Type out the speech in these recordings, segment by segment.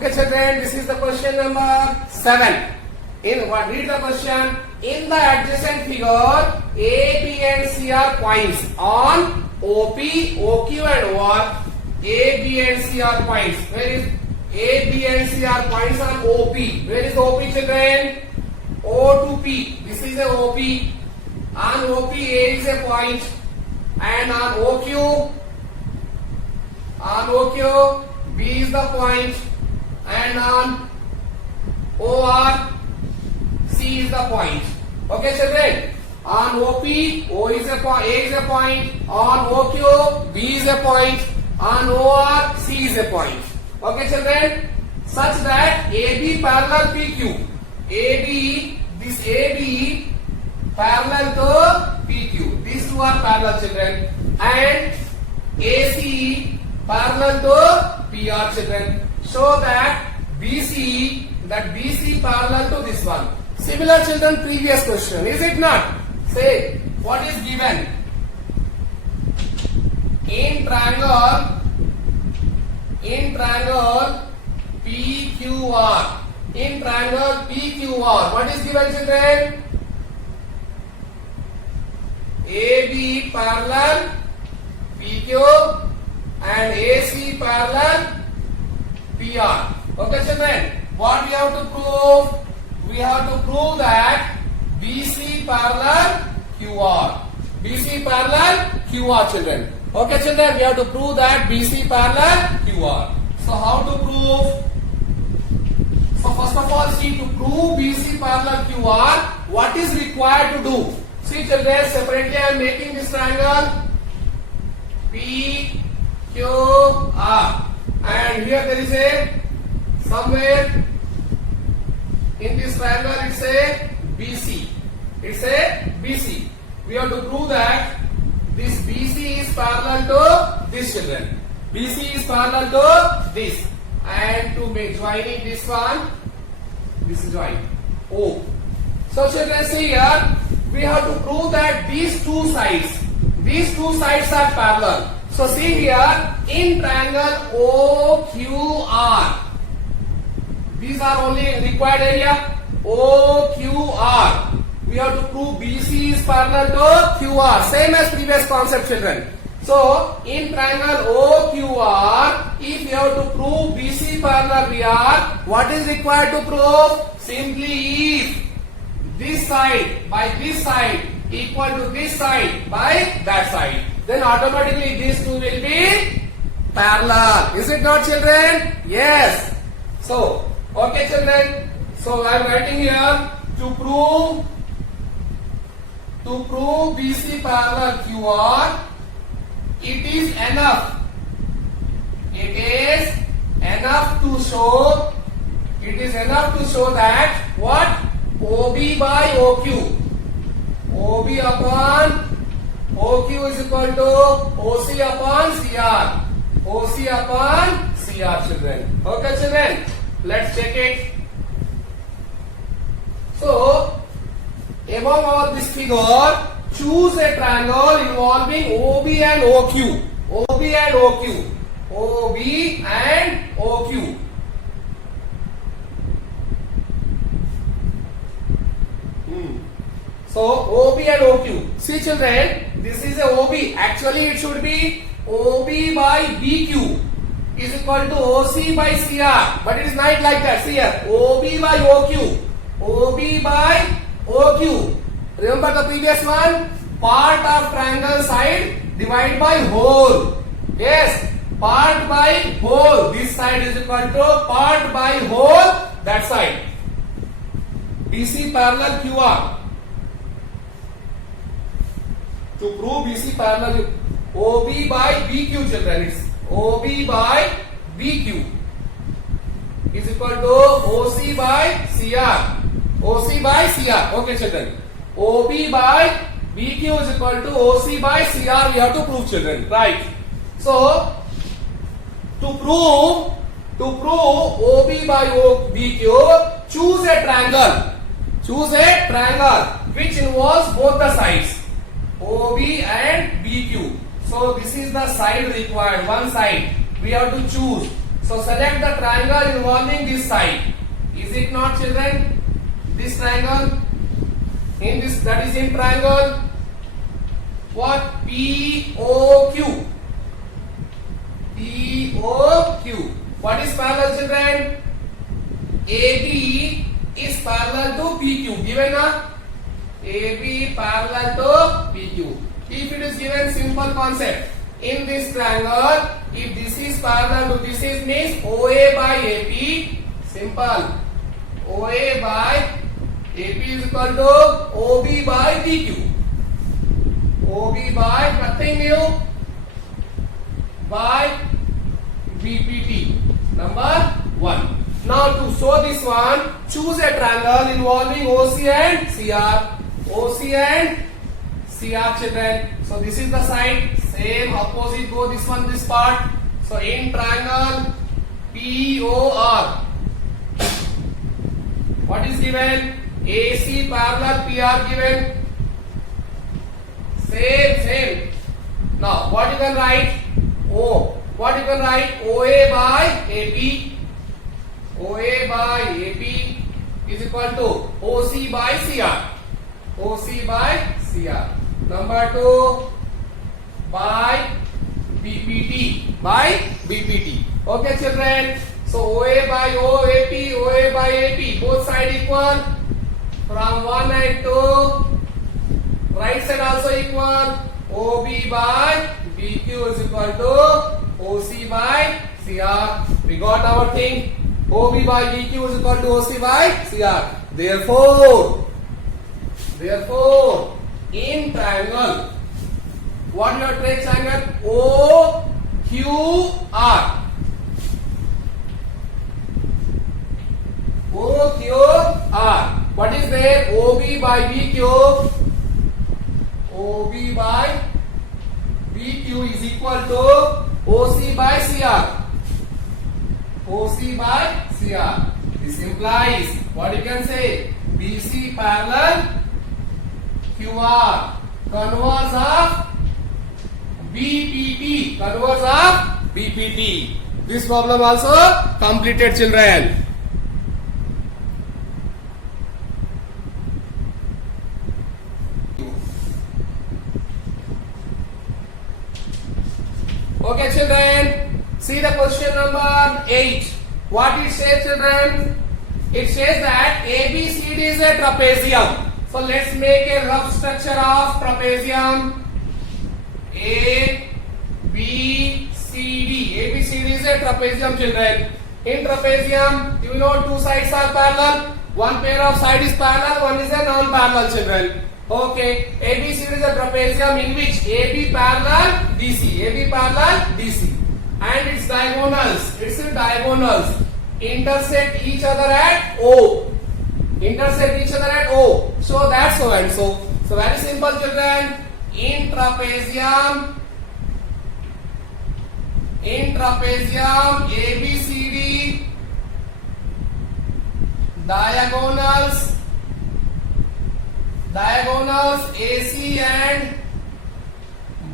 Okay, children, this is the question number 7. Read the question. In the adjacent figure, A, B and C are points on OP, OQ and OR. A, B and C are points. Where is A, B and C are points on OP? Where is OP, children? O to P. This is a OP. On OP, A is a point. And on OQ, B is the point. And on OR, C is the point. Okay, children. On OP, O is a point, A is a point. On OQ, B is a point. On OR, C is a point. Okay, children. Such that AB parallel PQ. This AB parallel to PQ. These two are parallel, children. And AC parallel to PR, children. So that BC parallel to this one. Similar, children, previous question, is it not? Say, what is given? In triangle PQR. In triangle PQR, what is given, children? AB parallel PQ and AC parallel PR. Okay, children. What we have to prove? We have to prove that BC parallel QR. BC parallel QR, children. Okay, children. We have to prove that BC parallel QR. So how to prove? So first of all, see, to prove BC parallel QR, what is required to do? See, children, separately I am making this triangle PQR, and here there is a somewhere in this triangle it's a BC. It's a BC. We have to prove that this BC is parallel to this, children. BC is parallel to this. And to make joining this one, this is join O. So, children, see here, we have to prove that these two sides are parallel. So, see here, in triangle OQR, these are only required area. OQR. We have to prove BC is parallel to QR. Same as previous concept, children. So, in triangle OQR, if you have to prove BC parallel VR, what is required to prove? Simply if this side by this side equal to this side by that side, then automatically these two will be parallel. Is it not, children? Yes. So, okay, children. So I am writing here to prove BC parallel QR. It is enough to show that what? OB by OQ. OB upon OQ is equal to OC upon CR. OC upon CR, children. Okay, children. Let's check it. So, among all this figure, choose a triangle involving OB and OQ. OB and OQ. OB and OQ. So, OB and OQ. See, children, this is a OB. Actually, it should be OB by BQ is equal to OC by CR. But it is not like that. See here, OB by OQ. OB by OQ. Remember the previous one? Part of triangle side divided by whole. Yes, part by whole. This side is equal to part by whole, that side. BC parallel QR. To prove BC parallel, OB by BQ, children. It's OB by BQ is equal to OC by CR. OC by CR. Okay, children. OB by BQ is equal to OC by CR. We have to prove, children. Right. So, to prove OB by BQ, choose a triangle. Choose a triangle which involves both the sides, OB and BQ. So, this is the side required. One side we have to choose. So select the triangle involving this side. Is it not, children? This triangle. In this, that is in triangle. What? POQ. POQ. What is parallel, children? AB is parallel to PQ. Given na? AB parallel to PQ. If it is given, simple concept. In this triangle, if this is parallel to this is means OA by AP. Simple. OA by AP is equal to OB by PQ. OB by nothing new by BPT. Number 1. Now to show this one, choose a triangle involving OC and CR. OC and CR, children. So this is the side. Same opposite go this one, this part. So in triangle POR, what is given? AC parallel PR given. Same. Now what you can write? O. What you can write? OA by AP. OA by AP is equal to OC by CR. OC by CR. Number 2 by BPT. By BPT. Okay, children. So OA by OAP, OA by AP, both side equal. From 1 and 2, right side also equal. OB by BQ is equal to OC by CR. We got our thing. OB by BQ is equal to OC by CR. Therefore, in triangle, what you have to take triangle? OQR. OQR. What is there? OB by BQ. OB by BQ is equal to OC by CR. OC by CR. This implies what you can say? BC parallel QR. Converse of BPT. Converse of BPT. This problem also completed, children. Okay, children. See the question number 8. What it says, children? It says that ABCD is a trapezium. So let's make a rough structure of trapezium. A, B, C, D. ABCD is a trapezium, children. In trapezium, you know two sides are parallel. One pair of side is parallel, one is a non-parallel, children. Okay, ABCD is a trapezium in which AB parallel DC. AB parallel DC. And its diagonals intersect each other at O. So that's so and so. So very simple, children. In trapezium ABCD diagonals AC and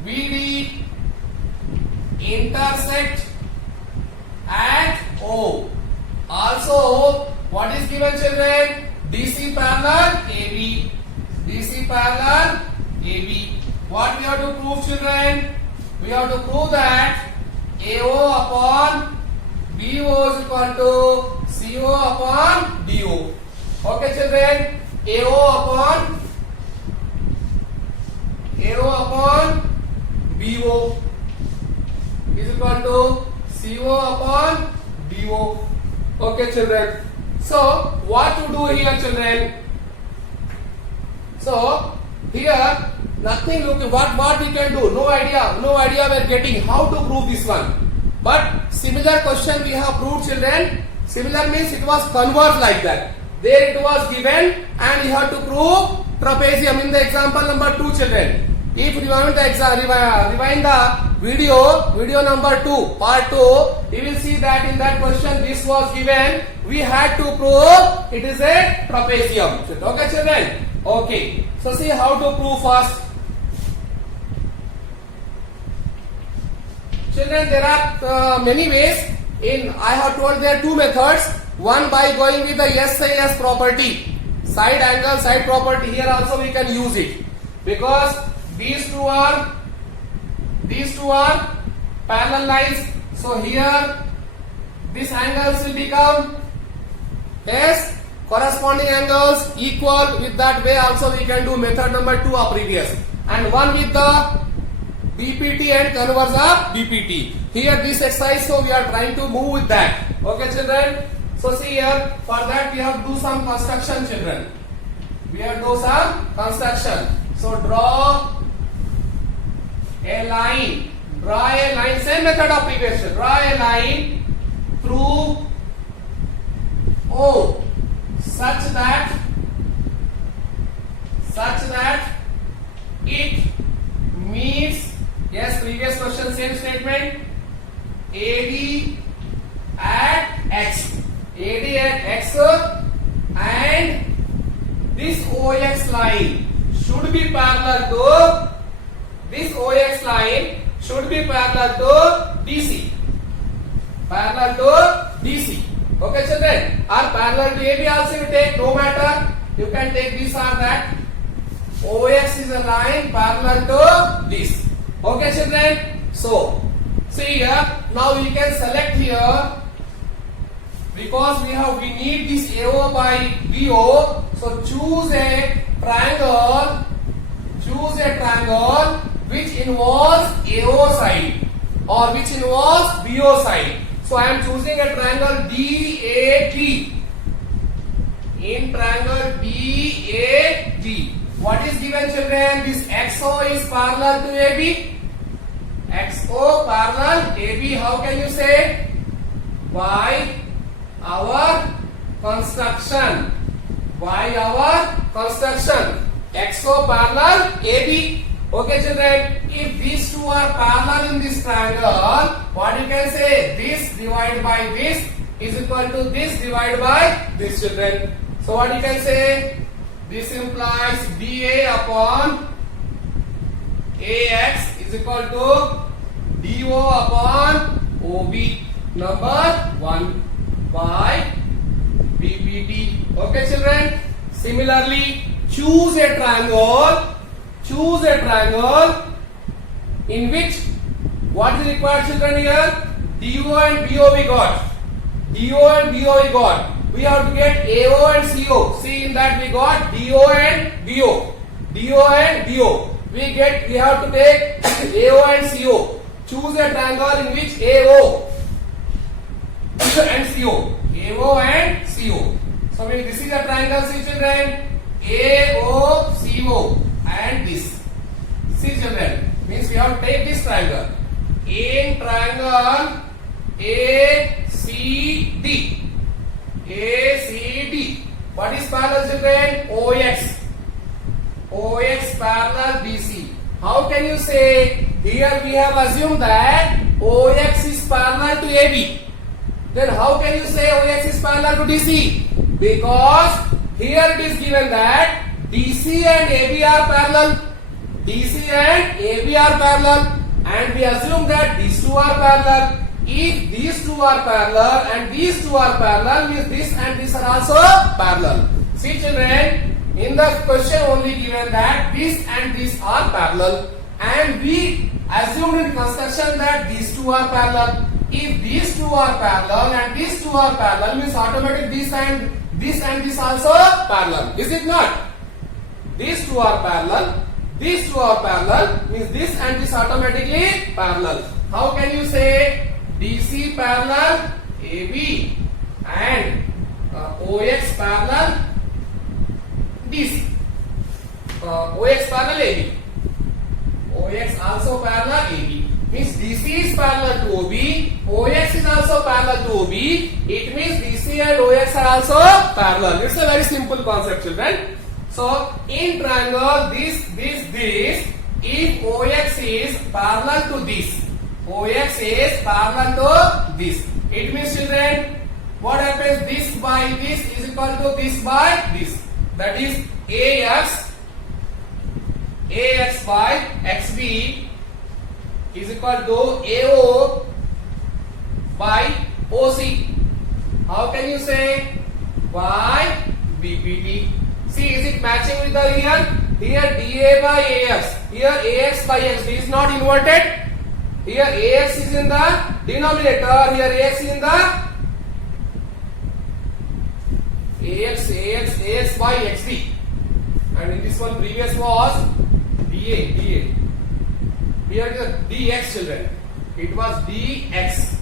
BD intersect at O. Also, what is given, children? DC parallel AB. What we have to prove, children? We have to prove that AO upon BO is equal to CO upon DO. Okay, children? AO upon BO is equal to CO upon DO. Okay, children. So what to do here, children? So here nothing looking. What we can do? No idea we are getting how to prove this one. But similar question we have proved, children. Similar means it was converse like that. There it was given and you have to prove trapezium in the example number 2, children. If you want to rewind the video number 2, part 2, you will see that in that question this was given. We had to prove it is a trapezium. Okay, children? Okay. So see how to prove first. Children, there are many ways. I have told there are two methods. One by going with the SAS property, side angle, side property. Here also we can use it because these two are parallel lines. So here these angles will become as corresponding angles equal. With that way also we can do method number 2 of previous, and one with the BPT and converse of BPT. Here this exercise, so we are trying to move with that. Okay children, so see here, for that we have to do some construction children. We have to do some construction. So draw a line, same method of previous. Draw a line through O such that it meets, yes, previous question same statement, AD at X, and this OX line should be parallel to DC. Okay children, or parallel to AB also you take, no matter, you can take this or that. OX is a line parallel to this. Okay children, so see here, now we can select here because we need this AO by BO. So choose a triangle which involves AO side or which involves BO side. So I am choosing a triangle DAT. In triangle DAT, what is given children? This XO is parallel to AB. XO parallel AB. How can you say? By our construction. XO parallel AB. Okay children, if these two are parallel in this triangle, what you can say? This divided by this is equal to this divided by this children. So what you can say? This implies DA upon AX is equal to DO upon OB number 1 by BPT. Okay children, similarly choose a triangle in which what is required children here? DO and BO we got. We have to get AO and CO. See, in that we got DO and BO. We have to take AO and CO. Choose a triangle in which AO and CO. So this is a triangle, see children, AOCO and this. See children, means we have to take this triangle. In triangle ACD. What is parallel children? OX parallel BC. How can you say? Here we have assumed that OX is parallel to AB. Then how can you say OX is parallel to DC? Because here it is given that DC and AB are parallel. And we assume that these two are parallel. If these two are parallel and these two are parallel, means this and this are also parallel. See children, in the question only given that this and this are parallel, and we assumed in construction that these two are parallel. If these two are parallel and these two are parallel, means automatically this and this also parallel. Is it not? These two are parallel. Means this and this automatically parallel. How can you say DC parallel AB and OX parallel DC? OX parallel AB. OX also parallel AB. Means DC is parallel to OB. OX is also parallel to OB. It means DC and OX are also parallel. It's a very simple concept, children. So in triangle this, if OX is parallel to this, it means children, what happens? This by this is equal to this by this. That is AX by XB is equal to AO by OC. How can you say by BPT? See, is it matching with the here? Here DA by AX. Here AX by X. D is not inverted. Here AX is in the denominator. Here AX is in the AX by XD. And in this one previous was DA. Here it is DX, children. It was DX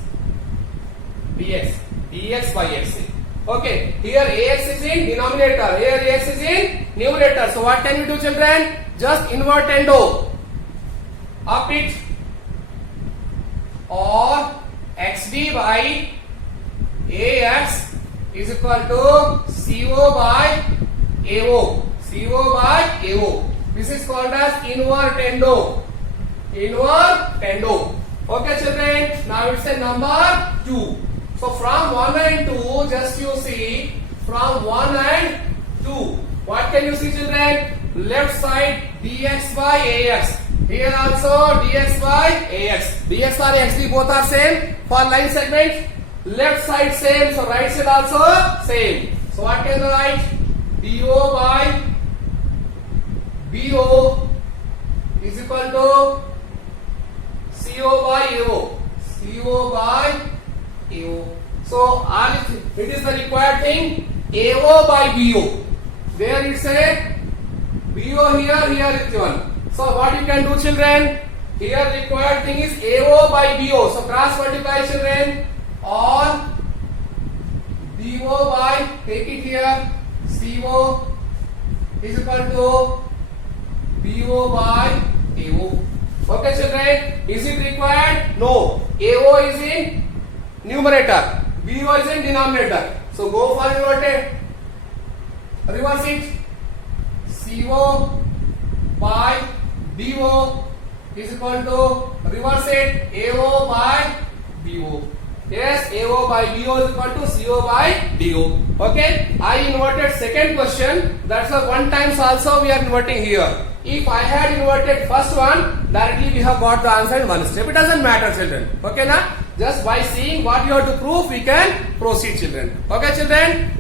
by XC. Okay, here AX is in denominator, here AX is in numerator. So what can you do, children? Just invertendo up it, or XD by AX is equal to CO by AO. CO by AO. This is called as invertendo. Okay, children. Now it's a number 2. So from 1 and 2, just you see from 1 and 2. What can you see, children? Left side dx by ax. Here also dx by ax. Dx or xd both are same for line segments. Left side same, so right side also same. So what can you write? do by bo is equal to co by ao. CO by AO. So it is the required thing AO by BO. There it's a BO here is given. So what you can do, children? Here required thing is AO by BO. So cross multiply, children, or BO by, take it here, CO is equal to BO by AO. Okay, children, is it required? No. AO is in numerator, BO is in denominator. So go for inverted. Reverse it. CO by BO is equal to, reverse it, AO by BO. Yes, AO by BO is equal to CO by DO. Okay, I inverted second question. That's the one times also we are inverting here. If I had inverted first one, directly we have got the answer in one step. It doesn't matter, children. Okay, na? Just by seeing what you have to prove, we can proceed, children. Okay, children.